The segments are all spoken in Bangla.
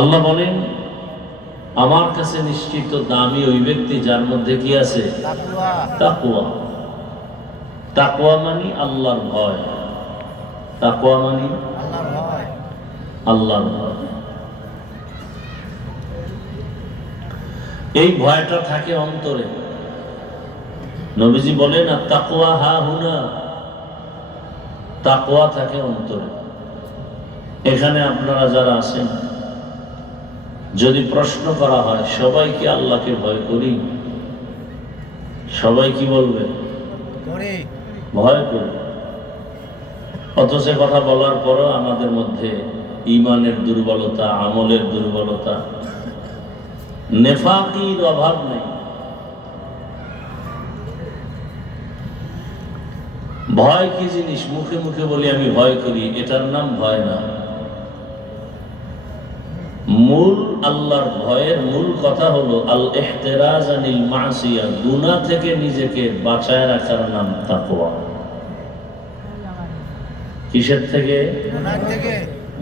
আল্লাহ বলেন, আমার কাছে নিশ্চিত দামি ওই ব্যক্তি যার মধ্যে কি আছে? তাকওয়া। তাকওয়া মানে আল্লাহর ভয়। তাকওয়া মানে আল্লাহর ভয়। এই ভয়টা থাকে অন্তরে। নবীজি বলেন, আর তাকওয়া হা হুনা, তাকওয়া থাকে অন্তরে। এখানে আপনারা যারা আছেন, যদি প্রশ্ন করা হয় সবাই কি আল্লাহকে ভয় করি, সবাই কি বলবে? ভয় করি। অথচ কথা বলার পরও আমাদের মধ্যে ঈমানের দুর্বলতা, আমলের দুর্বলতা, নেফাকির অভাব নেই। ভয় কি জিনিস? মুখে মুখে বলি আমি ভয় করি, এটার নাম ভয় না। মূল আল্লাহর ভয়ের মূল কথা হলো আল ইহতিরাজ আনিল মাসিয়া, গুনাহ থেকে নিজেকে বাঁচায় রাখার নাম তাকওয়া। কিসের থেকে? গুনাহ থেকে।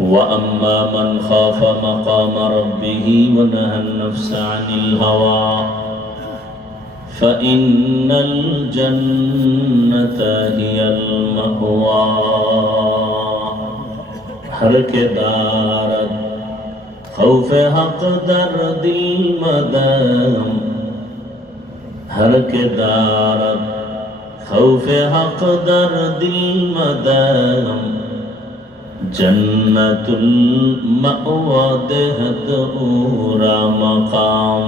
ওয়া আম্মা মান খাফা মাকাম রাব্বিহি ওয়া নাহান নাফসা আনিল হাওয়া ফাইন্নাল জান্নাতা হিয়াল মাওয়া হর কে দারত खौफ हक दर्द मदम हर के दारत खौफ हक दर्द मदम जन्नतुल मअवा देहत उरा मकाम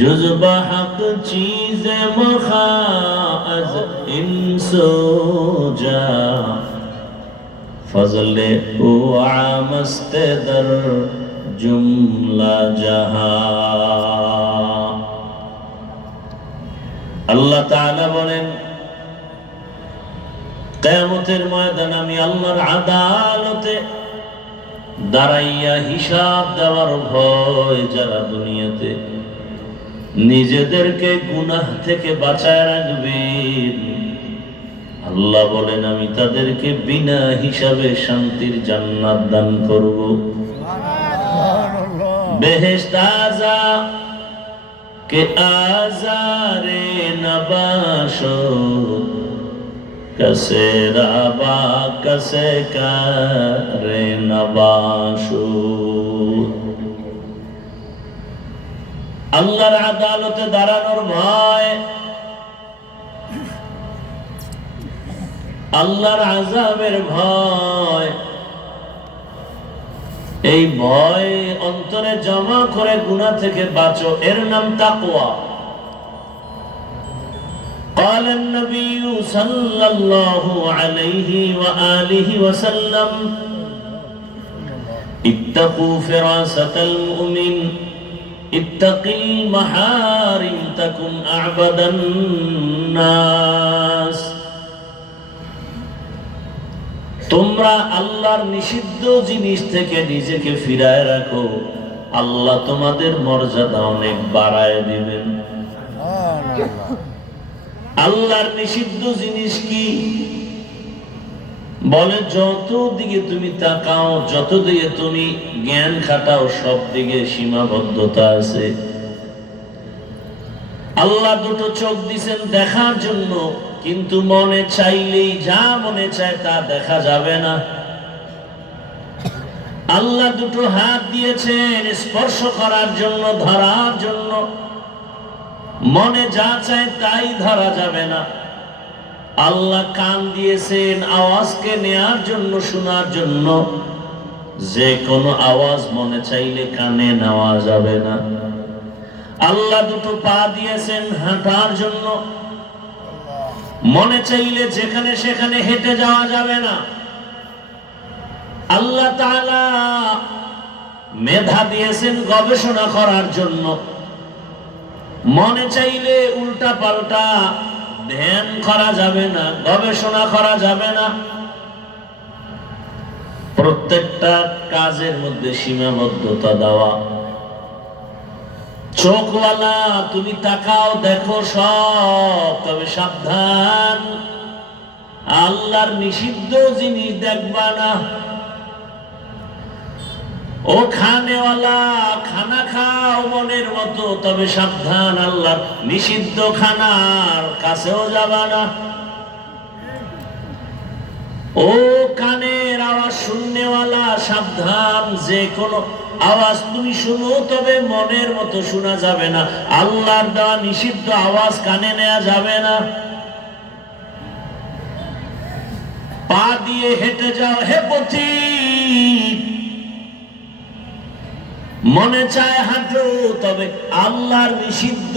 जुज़्ब हक चीज़ मखाअज़ इंसो जा फजले ओ आमस्ते दर जुमला जहां। আল্লাহ তাআলা বলেন, কিয়ামতের ময়দানে আমি আল্লাহর আদালতে দাঁড়াইয়া হিসাব দেওয়ার ভয় যারা দুনিয়াতে নিজেদেরকে গুনাহ থেকে বাঁচায় রাখবেন, আল্লাহ বলেন আমি তাদেরকে বিনা হিসাবে শান্তির জান্নাত দান করব। বেহেশত আযা কে আযারে নবাশো কসে রাবা কসে করে নবাশো। আল্লাহর আদালতে দাঁড়ানোর ভয়, আল্লাহর আযাবের ভয়, এই ভয় অন্তরে জমা করে গুনাহ থেকে বাঁচো, এর নাম তাকওয়া। قال النبي صلى الله عليه وآله وسلم اتقوا فراسة المؤمن اتق المحارم تكن أعبد الناس। তোমরা আল্লাহর নিষিদ্ধ জিনিস থেকে নিজেকে ফিরায় রাখো, আল্লাহ তোমাদের মর্যাদা অনেক বাড়ায় দিবেন। আল্লাহর নিষিদ্ধ জিনিস কি? বলে যত দিকে তুমি তাকাও, যত দিকে তুমি জ্ঞান খাটাও, সব দিকে সীমাবদ্ধতা আছে। আল্লাহ দুটো চোখ দিয়েছেন দেখার জন্য, কিন্তু মনে চাইলেই যা মনে চায় তা দেখা যাবে না। আল্লাহ দুটো হাত দিয়েছেন স্পর্শ করার জন্য, ধরার জন্য, মনে যা চায় তাই ধরা যাবে না। আল্লাহ কান দিয়েছেন আওয়াজকে নেয়ার জন্য, শোনার জন্য, যে কোনো আওয়াজ মনে চাইলে কানে নেওয়া যাবে না। আল্লাহ দুটো পা দিয়েছেন হাঁটার জন্য, মনে চাইলে যেখানে সেখানে হেঁটে যাওয়া যাবে না। আল্লাহ তাআলা মেধা দিয়েছেন গবেষণা করার জন্য, মনে চাইলে উল্টা পাল্টা ধ্যান করা যাবে না, গবেষণা করা যাবে না। প্রত্যেকটা কাজের মধ্যে সীমাবদ্ধতা দেওয়া। চোখওয়ালা তুমি তাকাও, দেখো সব, তবে সাবধান, আল্লাহর নিষিদ্ধ জিনিস দেখবা না। ও খানেওয়ালা, খানা খাও মনের মতো, তবে সাবধান, আল্লাহর নিষিদ্ধ খানার কাছেও যাবা না। ও কানের আওয়াজ শুননেওয়ালা, সাবধান, যে কোনো আওয়াজ তুমি শুনো, তবে মনের মতো শোনা যাবে না। আল্লাহর দেওয়া নিষিদ্ধ আওয়াজ কানে নেওয়া যাবে না। পা দিয়ে হেঁটে যাও হে পথিক, মনে চায় হাঁটো, তবে আল্লাহর নিষিদ্ধ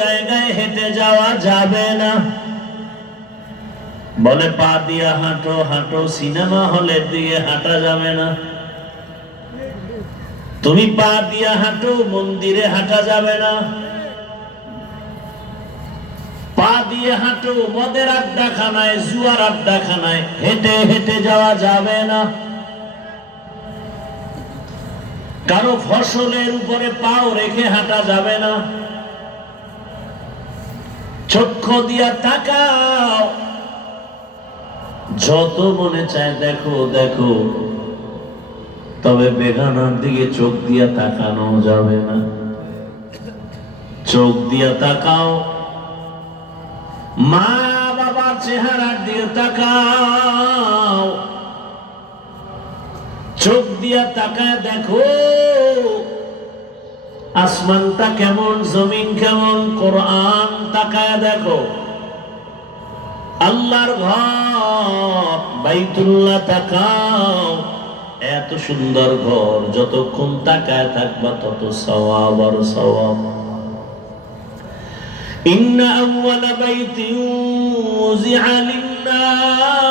জায়গায় হেঁটে যাওয়া যাবে না। বলে পা দিয়ে হাঁটো, হাঁটো, সিনেমা হলের দিকে হাঁটা যাবে না। তুমি পা দিয়ে হাঁটো, মন্দিরে হাঁটা যাবে না। পা দিয়ে হাঁটো, মদের আড্ডাখানায়, জুয়ার আড্ডাখানায় হেঁটে হেঁটে যাওয়া যাবে না। কারো ফসলের উপরে পাও রেখে হাঁটা যাবে না। চক্ষু দিয়া তাকাও, যত মনে চায় দেখো দেখো, তবে বেগানার দিকে চোখ দিয়া তাকানো যাবে না। চোখ দিয়া তাকাও, মা বাবার চেহারার দিকে তাকাও, চোখ দিয়া তাকায় দেখো আসমানটা কেমন, জমিন কেমন, কোরআন তাকায় দেখো, আল্লাহর ঘর বাইতুল্লাহ তাকাও। এত সুন্দর ঘর, যতক্ষণ তাকায় থাকবা তত সওয়াব আর সওয়াব। ইন্না আউওয়ালা বাইতিন উযিআ লিন-নাস,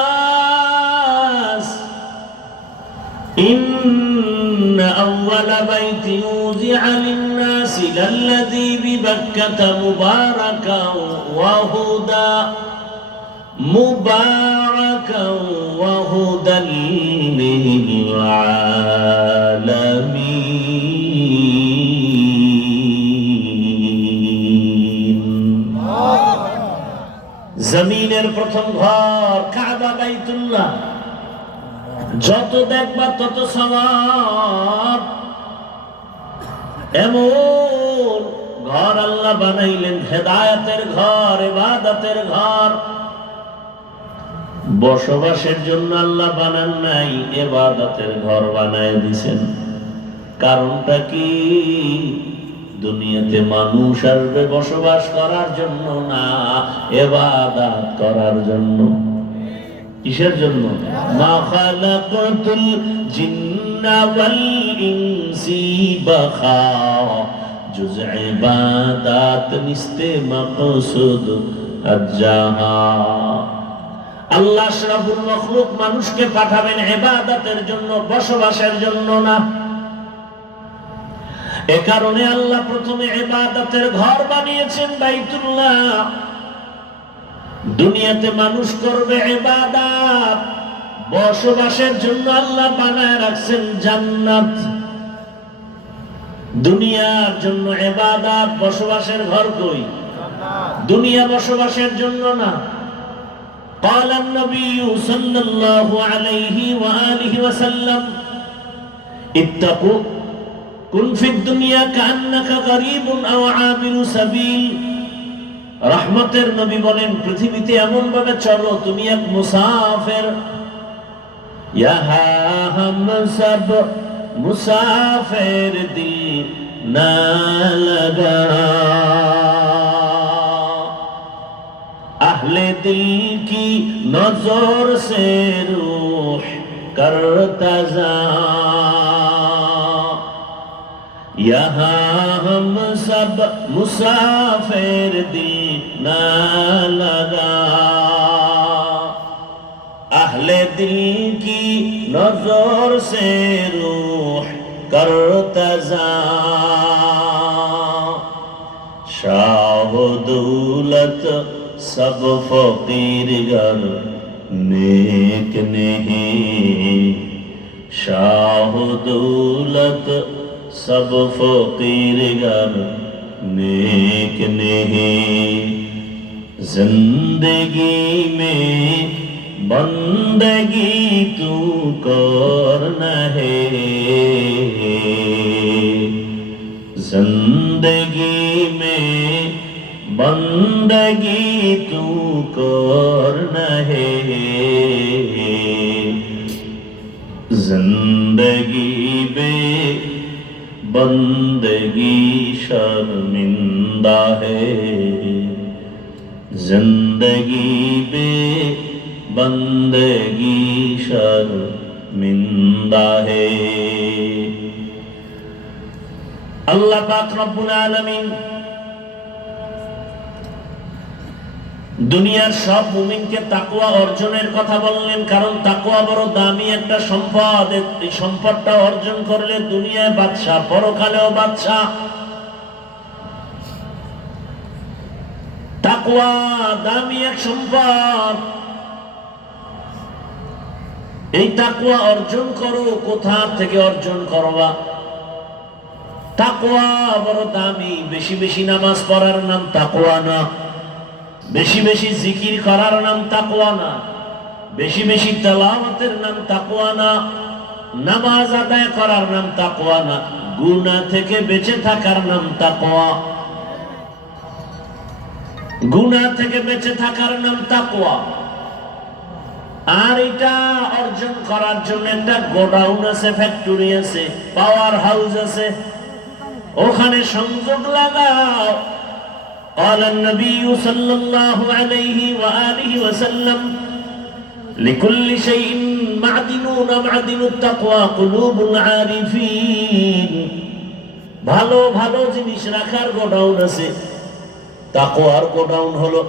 ইন্না আউওয়ালা বাইতিন উযিআ লিন-নাস লাল্লাযী বিবাক্কাতা মুবারাকান ওয়া হুদা, মুবারাকান ওয়া হুদাল লিল-আলামিন। জমিনের প্রথম ঘর কাবা বাইতুল্লাহ, যত দেখবা তত সওয়াব। এমন ঘর আল্লাহ বানাইলেন, হেদায়েতের ঘর, ইবাদতের ঘর। বসবাসের জন্য আল্লাহ বানান নাই, ইবাদতের ঘর বানায় দিয়েছেন। কারণটা কি? দুনিয়াতে মানুষ আসবে বসবাস করার জন্য না, ইবাদত করার জন্য। কিসের জন্য? মা খালাকাতুল জিন্না ওয়াল ইনসি বাখা, জুজ ইবাদত নিস্তে মাকসুদ আজ্জাহা। আল্লাহ আশরাফুল মাখলুক মানুষকে পাঠাবেন ইবাদতের জন্য, বসবাসের জন্য না। এ কারণে আল্লাহ প্রথমে ইবাদতের ঘর বানিয়েছেন বাইতুল্লাহ। দুনিয়াতে মানুষ করবে ইবাদত, বসবাসের জন্য আল্লাহ বানায় রাখছেন জান্নাত। দুনিয়ার জন্য ইবাদত, বসবাসের ঘর কই? দুনিয়া বসবাসের জন্য না। قال النبي صلى الله عليه وآله وسلم اتقوا كن في الدنيا كأنك غريب أو عابر سبيل। রহমতের নবী বলেন, পৃথিবীতে এমন ভাবে চলো তুমি এক মুসাফির। ইহা হাম সব মুসাফির দিল না লাগা, আহলে দিল কি নজর সে রূহ করতা যা। यहाँ हम सब मुसाफिर दिल ना लगा, अहले दिल की नजर से रूह करता जा। शाह दौलत सब फकीर गर नेक नहीं, शाह दौलत सब फकीर गर नेक नहीं। जिंदगी में बंदगी तू करना है, जिंदगी में बंदगी तू करना है, जिंदगी में बंदगी शर्मिंदा है, जिंदगी में बंदगी शर्मिंदा है। अल्लाह पाक रब्बुल आलमीन দুনিয়ার সব মুমিনকে তাকওয়া অর্জনের কথা বললেন, কারণ তাকওয়া বড় দামি একটা সম্পদ। এই সম্পদটা অর্জন করলে দুনিয়ায় বাদশা, পরকালেও বাদশা। তাকওয়া দামি এক সম্পদ। এই তাকওয়া অর্জন করো। কোথা থেকে অর্জন করবা? তাকওয়া বড় দামি। বেশি বেশি নামাজ পড়ার নাম তাকওয়া না, বেশি বেশি জিকির করার নাম তাকওয়া না, বেশি বেশি তেলাওয়াতের নাম তাকওয়া না, নামাজ আদায় করার নাম তাকওয়া না, গুনাহ থেকে বেঁচে থাকার নাম তাকওয়া। গুনাহ থেকে বেঁচে থাকার নাম তাকওয়া। আর এটা অর্জন করার জন্য একটা গোডাউন আছে, ফ্যাক্টরি আছে, পাওয়ার হাউস আছে, ওখানে সংযোগ লাগাও। قال النبي صلى الله عليه وآله وسلم لكل شيء معدنون معدن التقوى قلوب العارفين। ভালো ভালো জিনিস রাখার গোডাউন আছে। তাকওয়ার গোডাউন হলো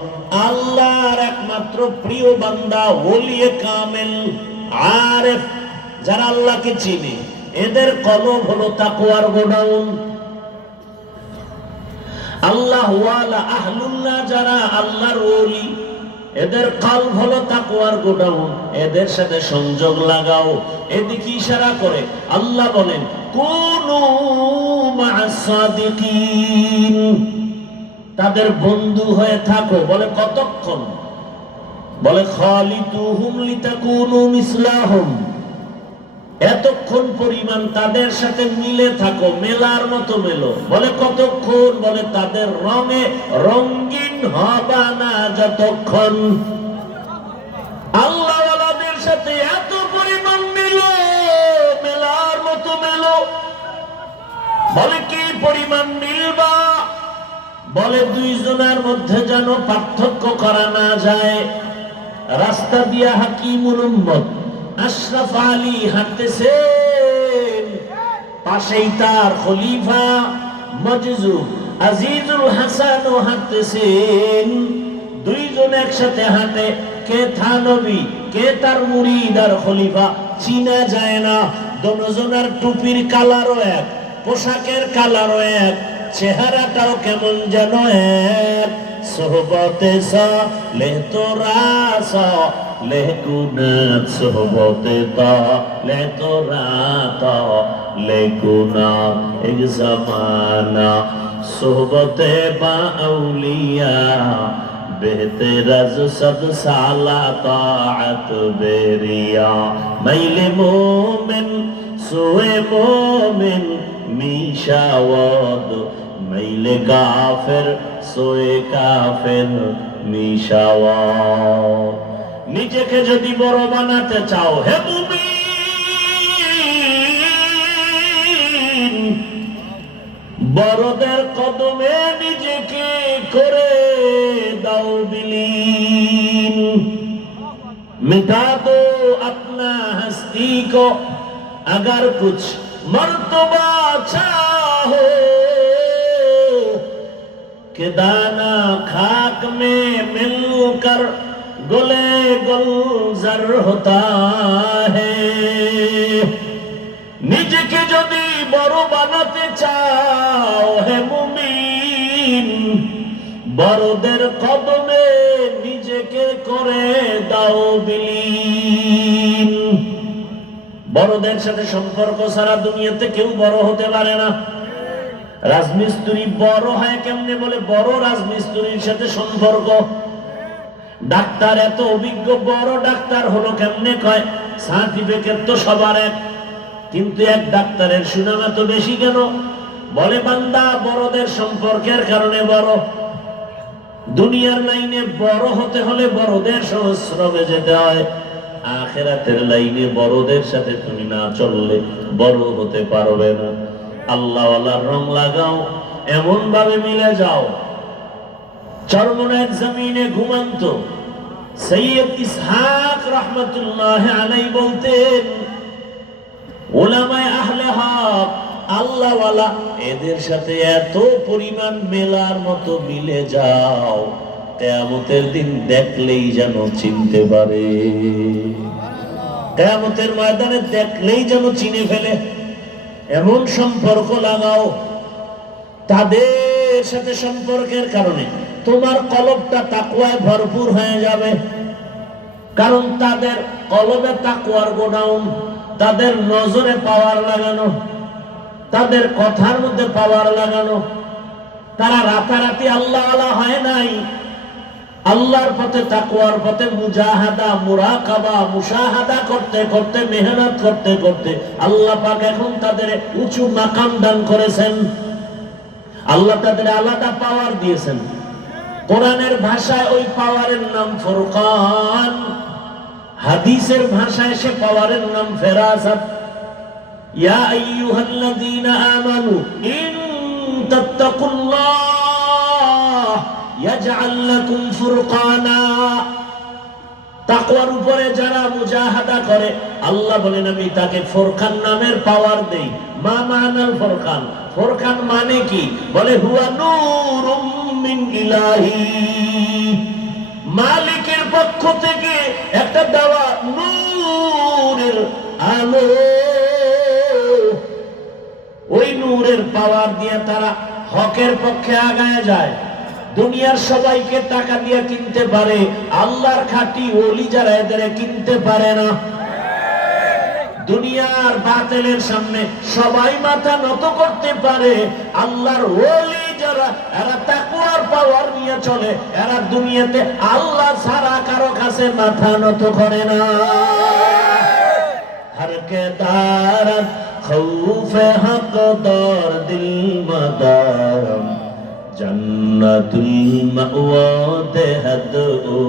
আল্লাহর একমাত্র প্রিয় বান্দা, ওলিয়ে কামেল, আরেফ, যারা আল্লাহকে চিনে, এদের কলব হলো তাকওয়ার গোডাউন। আল্লাহ ওয়ালা আহলুল্লাহ, যারা আল্লাহর ওলি, এদের কলব হলো তাকওয়ার গোডাউন। এদের সাথে সংযোগ লাগাও। এদিকে ইশারা করে আল্লাহ বলেন কুনু মা'আস সাদিকিন, তাদের বন্ধু হয়ে থাকো। বলে কতক্ষণ? বলে খালিতুহুম লিতাকুনু মিসলাহুম, এতক্ষণ পরিমাণ তাদের সাথে মিলে থাকো, মেলার মতো মেলো। বলে কতক্ষণ? বলে তাদের রঙে রঙিন হবা না যতক্ষণ। আল্লাহওয়ালাদের সাথে এত পরিমাণ মিলো, মেলার মতো মেলো। বলে কি পরিমাণ মিলবা? বলে দুইজনের মধ্যে যেন পার্থক্য করা না যায়। রাস্তা দিয়া হাকিমুল উম্মত আশরাফ আলী হাঁটতেছেন, পাশেই তার খলিফা মজজুব আজিজুল হাসানও হাঁটতেছেন। দুইজন একসাথে হাঁটে, কে থানবী, কে তার মুরিদ আর খলিফা চিনা যায় না। দুজনের টুপির কালারও এক, পোশাকের কালারও এক, চেহারাটাও কেমন যেন এক। সোহবতে সালেহ তোরা সালেহ গুনাত, সোহবতে তালেহ তোরা তালেহ গুনাত। এক জামানা সোহবতে বা আউলিয়া, বেহতেরাজ সব সালা তাআত বেরিয়া। মাইলে মোমেন সোয়ে মোমেন মিশাওয়াদ, মাইলে কাফের সোয়ে কাফের মিশাওয়াদ। নিজেকে যদি বড় বানাতে চাও হে মুমিন, বড়দের কদমে নিজেকে করে দাও বিলীন। मिटा दो अपना हस्ती को अगर कुछ मर्तबा चाहो, कि दाना खाक में मिलकर गुले गुलजार होता है। নিজেকে যদি বড় বানাতে চাও হে মুমিন, বড়দের কদমে নিজেকে করে দাও বিলীন। বড়দের সাথে সম্পর্ক ছাড়া দুনিয়াতে কেউ বড় হতে পারে না। রাজমিস্ত্রি বড় হয় কেমনে? বলে বড় রাজমিস্ত্রির সাথে সম্পর্ক। ডাক্তার এত অভিজ্ঞ বড় ডাক্তার হলো কেমনে? কয় সার্টিফিকেট তো সবার এক, কিন্তু এক ডাক্তারের সুনাম এত বেশি কেন? বলে বান্দা বড়দের সম্পর্কের কারণে বড়। দুনিয়ার লাইনে বড় হতে হলে বড়দের সংস্রবে যেতে হয়, আখিরাতের লাইনে বড়দের সাথে তুমি না চললে বড় হতে পারবে না। আল্লাহ ওয়ালার রং লাগাও, এমন ভাবে মিলে যাও। চরমনায়ের জমিনে ঘুমান্ত সৈয়দ ইসহাক রাহমাতুল্লাহ আলাইহি বলতেন, উলামায়ে আহলে হক আল্লাহ ওয়ালা এদের সাথে এত পরিমাণ মেলার মতো মিলে যাও, কিয়ামতের দিন দেখলেই যেন চিনতে পারে, কিয়ামতের ময়দানে দেখলেই যেন চিনে ফেলে। এমন সম্পর্ক লাগাও তাদের সাথে, সম্পর্কের কারণে তোমার কলবটা তাকওয়ায় ভরপুর হয়ে যাবে। কারণ তাদের কলবে তাকওয়ার গোডাউন, তাদের নজরে পাওয়ার লাগানো, তাদের কথার মধ্যে পাওয়ার লাগানো। তারা রাতারাতি আল্লাহ আল্লাহ হয় নাই, আল্লাহর পথে তাকওয়ার পথে মুজাহাদা, মুরাকাবা, মুশাহাদা করতে করতে, মেহনত করতে করতে আল্লাহ পাক এখন তাদের উঁচু মাকাম দান করেছেন। আল্লাহ তাদের আলাদা পাওয়ার দিয়েছেন। কোরআনের ভাষায় ওই পাওয়ারের নাম ফুরকান, হাদিসের ভাষায় সে পাওয়ারের নাম ফেরাসাত। ইয়া আইয়ুহাল্লাযীনা আমানু ইন তাত্তাকুল্লাহ ইয়াজআল লাকুম ফুরকানা। তাকওয়ার উপরে যারা মুজাহাদা করে আল্লাহ বলেন আমি তাকে ফুরকান নামের পাওয়ার দেই। মা মানাল ফুরকান, ফুরকান মানে কি? বলে হুয়া নূরুম মিন ইলাহি, মালিকের পক্ষ থেকে একটা দেওয়া নূরের আলো। ওই নূরের পাওয়ার দিয়ে তারা হকের পক্ষে আগায় যায়। দুনিয়ার সবাইকে টাকা দিয়ে কিনতে পারে, আল্লাহর খাঁটি ওলি যারা এদের কিনতে পারে না। দুনিয়ার বাতিলের সামনে সবাই মাথা নত করতে পারে, আল্লাহর ওলি যারা এরা তাকওয়ার পাওয়ার নিয়ে চলে, এরা দুনিয়াতে আল্লাহ ছাড়া কারো কাছে মাথা নত করে না। हर के दारत खौफ हक दौर दिल मदारम जन्नतुल मअवा देहद ओ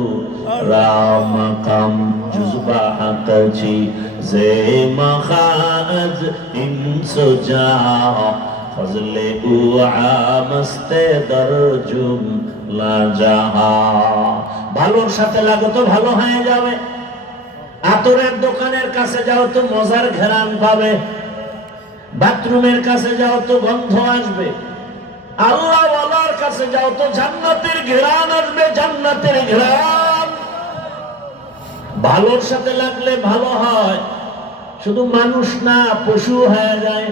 राम कम जुज़बा हकची जे मखाज इंसुजा फजले उ आमस्ते दरजुम ला जहा। ভালোর সাথে লাগো তো ভালো হয়ে যাবে। আতরের দোকানের কাছে যাও তো মজার ঘ্রাণ পাবে, বাথরুমের কাছে যাও তো গন্ধ আসবে, আল্লাহ ওয়ালার কাছে যাও তো জান্নাতের ঘ্রাণ আসবে, জান্নাতের ঘ্রাণ। ভালোর সাথে লাগলে ভালো হয়, শুধু মানুষ না পশু হয়ে যায়।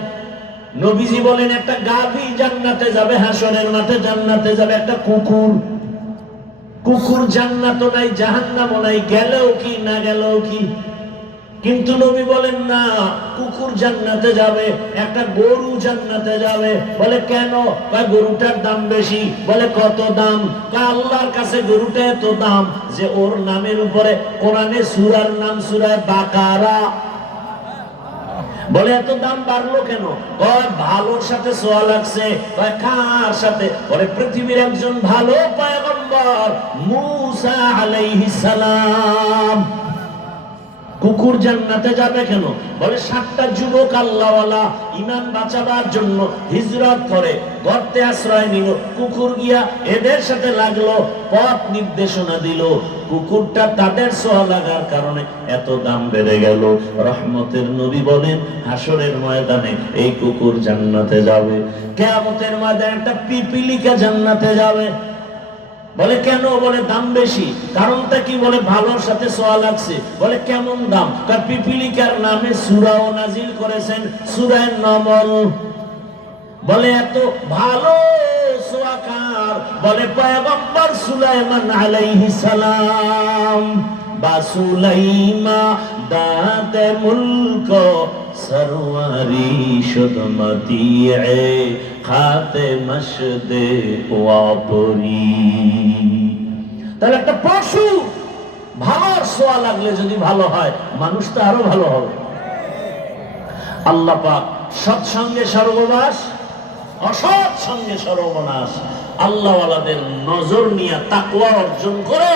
নবীজি বলেন একটা গাভী জান্নাতে যাবে, হাসরের মাঠে জান্নাতে যাবে। একটা কুকুর, কুকুর জান্নাতও নাই জাহান্নামও নাই, গেলেও কি না গেলেও কি। কিন্তু নবী বলেন না, কুকুর জান্নাতে যাবে, একটা গরু জান্নাতে যাবে। বলে কেন? গরুটার দাম বেশি। বলে কত দাম? আল্লাহর কাছে গরুটা এত দাম যে ওর নামের উপরে কোরআনে সূরার নাম সূরা বাকারা। বলে এত দাম বাড়লো কেন? ভালোর সাথে ছোঁয়া লাগছে। কার সাথে? বলে পৃথিবীর একজন ভালো পয়গম্বর মূসা আলাইহিস সালাম। কুকুর জান্নাতে যাবে কেন? বলে 7টা যুবক আল্লাহওয়ালা ঈমান বাঁচাবার জন্য হিজরত করে গর্তে আশ্রয় নিল, কুকুর গিয়া এদের সাথে লাগলো, পথ নির্দেশনা দিল। কুকুরটা তাদের ছোঁয়া লাগার কারণে এত দাম বেড়ে গেল। রহমতের নবী বলেন হাসরের ময়দানে এই কুকুর জান্নাতে যাবে, কিয়ামতের ময়দানে একটা পিপিলিকা জান্নাতে যাবে। বলে কেন? বলে দাম বেশি। কারণটা কি? বলে ভালোর সাথে ছোঁয়া লাগছে। বলে কেমন দাম? তার পিপিলিকার নামে সূরাও নাজিল করেছেন, সূরা নমল। বলে এত ভালো ছোঁয়া কার? বলে পয়গম্বর সুলাইমান আলাইহিস সালাম। বা সুলাইমা দাতে মুলক সরওয়ারি শুদমতিয়ে খাতে মশদে ওয়াপরি। তাহলে একটা পশু ভালোর ছোঁয়া লাগলে যদি ভালো হয়, মানুষটা আরো ভালো হবে। আল্লাহ পাক সৎসঙ্গে সর্বনাশ, অসৎ সঙ্গে সর্বনাশ। আল্লাহওয়ালাদের নজর নিয়ে তাকওয়া অর্জন করে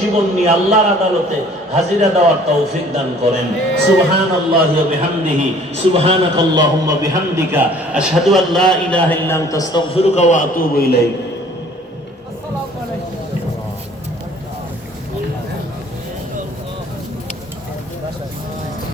জীবন নিয়ে আল্লাহর আদালতে হাজিরা দেওয়ার তৌফিক দান করেন। সুবহানাল্লাহি ওয়া বিহামদিহি, সুবহানাকাল্লাহুম্মা বিহামদিকা, আশহাদু আল লা ইলাহা ইল্লা আনতা, আস্তাগফিরুকা ওয়া আতুবু ইলাইক। আসসালামু আলাইকুম।